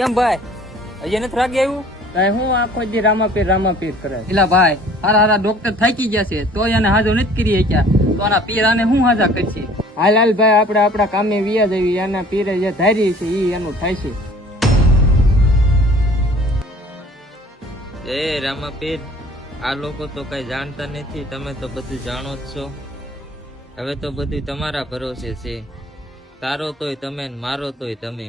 કેમ ભાઈ હજી નથી રાગી આવ્યું? કાંઈ હું આખો દી રામાપીર કરે. એલા ભાઈ હારા હારા ડોક્ટર થાકી ગયા છે તો એને હાજો નથી કરી શક્યા તો આના પીર આને શું હાજા કરશે? હાલ ભાઈ આપણે આપણા કામે વિયા જવી. એના પીરે જે ધારી છે ઈ એનું થાય છે. એ રામાપીર, આ લોકો તો કઈ જાણતા નથી, તમે તો બધું જાણો જ છો. હવે તો બધું તમારા ભરોસે છે. તારો તોય તમે, મારો તોય તમે.